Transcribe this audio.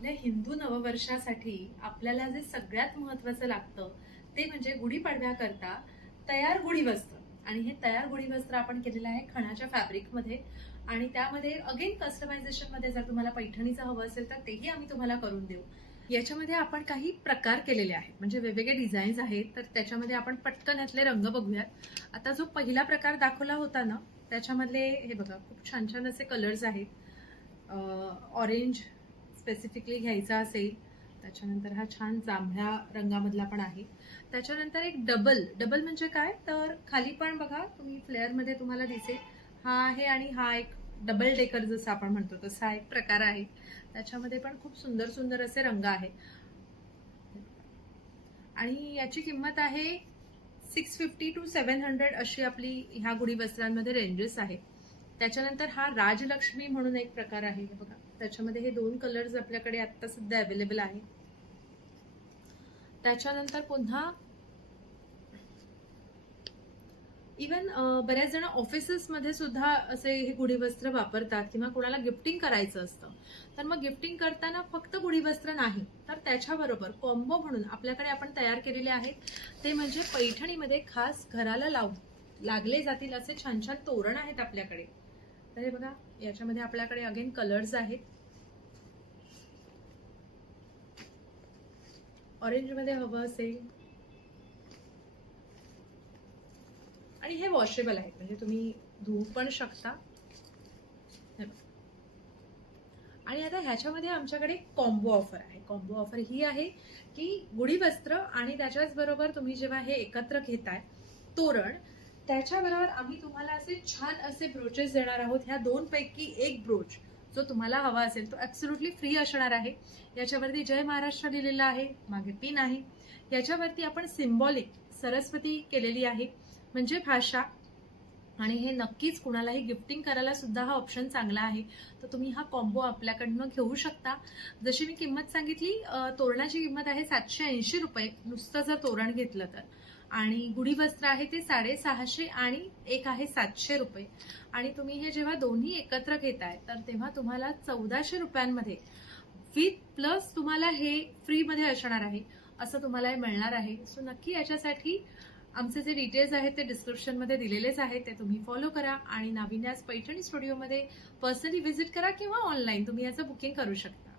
आपल्या हिंदू नववर्षासाठी आपल्याला जे सगळ्यात महत्वाचं लागतं ते म्हणजे गुढीपाडव्याकरता तयार गुढी वस्त्र. आणि हे तयार गुढी वस्त्र आपण केलेलं आहे खणाच्या फॅब्रिकमध्ये. आणि त्यामध्ये अगेन कस्टमायझेशन मध्ये जर तुम्हाला पैठणीचं हवं असेल तर तेही आम्ही तुम्हाला करून देऊ. याच्यामध्ये आपण काही प्रकार केलेले आहेत, म्हणजे वेगवेगळे डिझाईन्स आहेत. तर त्याच्यामध्ये आपण पटकन यातले रंग बघूयात. आता जो पहिला प्रकार दाखवला होता ना, त्याच्यामधले हे बघा, खूप छान छान असे कलर्स आहेत. ऑरेंज स्पेसिफिकली घ्यायचा असेल, त्याच्यानंतर हा छान जांभळ्या रंगामधला पण आहे. त्याच्यानंतर एक डबल डबल म्हणजे काय, तर खाली पण बघा तुम्ही फ्लेअर मध्ये तुम्हाला दिसेल हा आहे, आणि हा एक डबल डेकर जसं आपण म्हणतो तसा हा एक प्रकार आहे. त्याच्यामध्ये पण खूप सुंदर सुंदर असे रंग आहेत. आणि याची किंमत आहे 650 to 700 अशी आपली ह्या गुढी वस्त्रांमध्ये रेंजेस आहे. त्याच्यानंतर हा राजलक्ष्मी म्हणून एक प्रकार आहे बघा, त्याच्यामध्ये हे दोन कलर्स आपल्याकडे आता सध्या अवेलेबल आहे. त्याच्यानंतर पुन्हा इवन बऱ्याच जण ऑफिसेस मध्ये सुद्धा असे हे गुढी वस्त्र वापरतात, किंवा कोणाला गिफ्टिंग करायचं असतं तर मग गिफ्टिंग करताना फक्त गुढी वस्त्र नाही तर त्याच्याबरोबर कॉम्बो म्हणून आपल्याकडे आपण तयार केलेले आहेत. ते म्हणजे पैठणीमध्ये खास घराला लागले जातील असे छान छान तोरण आहेत आपल्याकडे. तर हे बघा, याच्यामध्ये आपल्याकडे अगेन कलर्स आहेत. ऑरेंज मध्ये हवं असेल, आणि हे वॉशेबल आहेत, म्हणजे तुम्ही धुवू पण शकता. आणि आता ह्याच्यामध्ये आमच्याकडे कॉम्बो ऑफर आहे. कॉम्बो ऑफर ही आहे की गुढी वस्त्र आणि त्याच्याच बरोबर तुम्ही जेव्हा हे एकत्र घेताय तोरण, त्याच्याबरोबर आम्ही तुम्हाला असे छान असे ब्रोचेस देणार आहोत. ह्या दोन पैकी एक ब्रोच जो तुम्हाला हवा असेल तो ऍब्सोल्युटली फ्री असणार आहे. याच्यावरती जय महाराष्ट्र लिहिलेलं आहे, मागे पिन आहे. याच्यावरती आपण सिम्बॉलिक सरस्वती केलेली आहे, म्हणजे भाषा. आणि हे नक्कीच कुणालाही गिफ्टिंग करायला सुद्धा हा ऑप्शन चांगला आहे. तर तुम्ही हा कॉम्बो आपल्याकडनं घेऊ शकता. जशी मी किंमत सांगितली, तोरणाची किंमत आहे 780 रुपये नुसतं जर तोरण घेतलं तर. आणि गुढी वस्त्र आहे ते 650 आणि एक आहे 700 रुपये. आणि तुम्ही हे जेव्हा दोन्ही एकत्र घेताय तर तेव्हा तुम्हाला 1400 रुपयांमध्ये विथ प्लस तुम्हाला हे फ्री मध्ये असणार आहे, असं तुम्हाला हे मिळणार आहे. सो नक्की याच्यासाठी आमचे जे डिटेल्स आहेत ते डिस्क्रिप्शन मध्ये दिलेलेच आहेत, ते तुम्ही फॉलो करा. आणि नाविन्यास पैठणी स्टुडिओमध्ये पर्सनली व्हिजिट करा, किंवा ऑनलाईन तुम्ही याचं बुकिंग करू शकता.